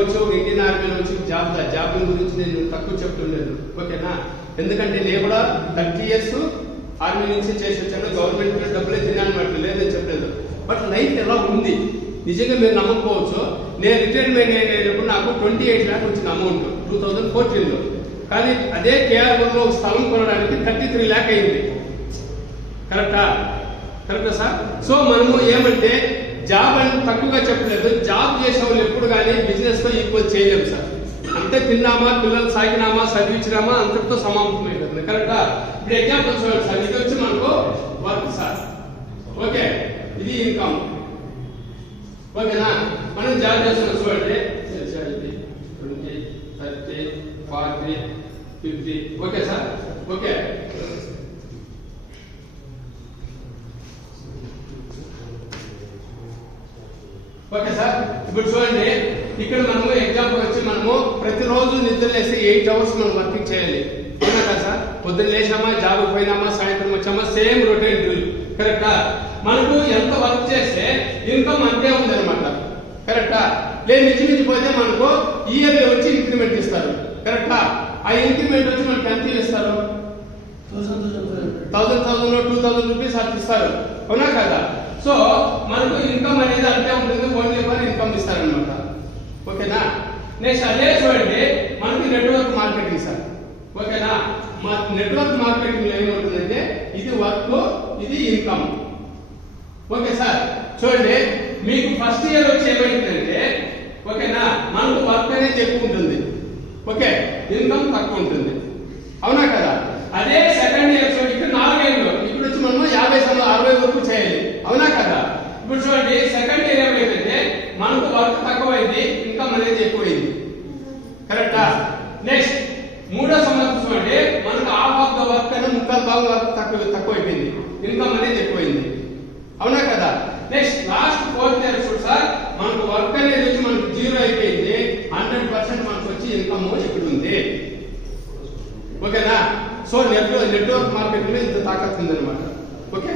వచ్చి ఒక ఇండియన్ ఆర్మీలో వచ్చి జాబ్ గురించి నేను తక్కువ చెప్తుండలేదు, ఓకేనా. ఎందుకంటే నేను కూడా 30 years ఆర్మీ నుంచి చేసి వచ్చాను, గవర్నమెంట్ డబ్బులే తిన్నాను అట్లా లేదని చెప్పలేదు. బట్ లైఫ్ ఎలా ఉంది నిజంగా మీరు నమ్మకపోవచ్చు. నేను రిటైర్మెంట్ అయినప్పుడు నాకు 28 lakhs వచ్చిన అమౌంట్ 2014లో. కానీ అదే కేఆర్లో స్థలం కొనడానికి 33 lakhs అయింది. కరెక్టా సార్? సో మనము ఏమంటే జాబ్ అని తక్కువగా చెప్పలేదు, జాబ్ చేసే వాళ్ళు ఎప్పుడు కానీ బిజినెస్ తో ఈక్వల్ చేయలేము సార్. అంతే తిన్నామా, పిల్లలు సాగినామా, చదివించినామా, అంతటితో సమాప్తమైపోతుంది. కరెక్టా? ఇప్పుడు ఎగ్జాంపుల్ చూడండి సార్, ఇది వచ్చి మనకు వర్క్ సార్, ఓకే, ఇది ఇన్కమ్, ఓకేనా. మనం జాబ్ చేస్తున్నాం చూడండి, 20, 30, 40, 50, okay sir, okay. Okay sir, ఇప్పుడు చూడండి ఇక్కడ మనము ఎగ్జాంపుల్ వచ్చి మనము ప్రతిరోజు నిద్ర లేసి 8 hours మనం వర్కింగ్ చేయాలి, అవునా కదా సార్? పొద్దున్న లేచామా, జాబ్ పోయినామా, సాయంత్రం వచ్చామా, సేమ్ రొటీన్ డ్రిల్, కరెక్టా. మనకు ఎంత వర్క్ చేస్తే ఇన్కమ్ అంతే ఉందన్నమాట, కరెక్టా. లేదు మించిపోతే మనకు ఇయర్లీ వచ్చి ఇంక్రిమెంట్ ఇస్తారు, కరెక్టా. ఆ ఇంక్రిమెంట్ వచ్చి మనకి ఎంత ఇస్తారు? 1000 2000 రూపీస్ అట్లా ఇస్తారు, అవునా కదా. సో మనకు ఇన్కమ్ అనేది అంతే ఉంటుంది, ఓన్లీ ఫర్ ఇన్కమ్ ఇస్తారనమాట, ఓకేనా. నెక్స్ట్ అదే చూడండి మనకి నెట్వర్క్ మార్కెటింగ్ సార్, ఓకేనా. మా నెట్వర్క్ మార్కెటింగ్ లో ఏముంటుందంటే ఇది వర్క్, ఇది ఇన్కమ్, ఓకే సార్. చూడండి మీకు ఫస్ట్ ఇయర్ వచ్చి ఏమైందంటే, ఓకేనా, మనకు వర్క్ అనేది ఎక్కువ ఉంటుంది, ఓకే, ఇన్కమ్ తక్కువ ఉంటుంది, అవునా కదా. అదే సెకండ్ ఇయర్ చూడండి ఇక్కడ 4 ఏళ్ళు, ఇప్పుడు వచ్చి మనం 50 60 వరకు చేయాలి, అవునా కదా. ఇప్పుడు చూడండి సెకండ్ ఇయర్ ఏమైందంటే మనకు వర్క్ తక్కువైంది, ఇన్కమ్ అనేది ఎక్కువైంది, కరెక్టా. నెక్స్ట్ 3వ సంవత్సరం చూడండి మనకు హాఫ్ ఆఫ్ ద వర్క్ అయినా 3/4 వర్క్ తక్కువైపోయింది, ఇన్కమ్ అనేది ఎక్కువైంది, అవునా కదా. నెక్స్ట్ లాస్ట్ 4th ఇయర్ చూడు సార్, మనకు వర్క్ అనేది వచ్చి మనకు 0 అయిపోయింది, 100% మనకు వచ్చి ఇన్కమ్ ఇక్కడ ఉంది, ఓకేనా. సో నెట్వర్క్ మార్కెట్ మీద ఇంత తాకత్తు ఉందన్నమాట, ఓకే.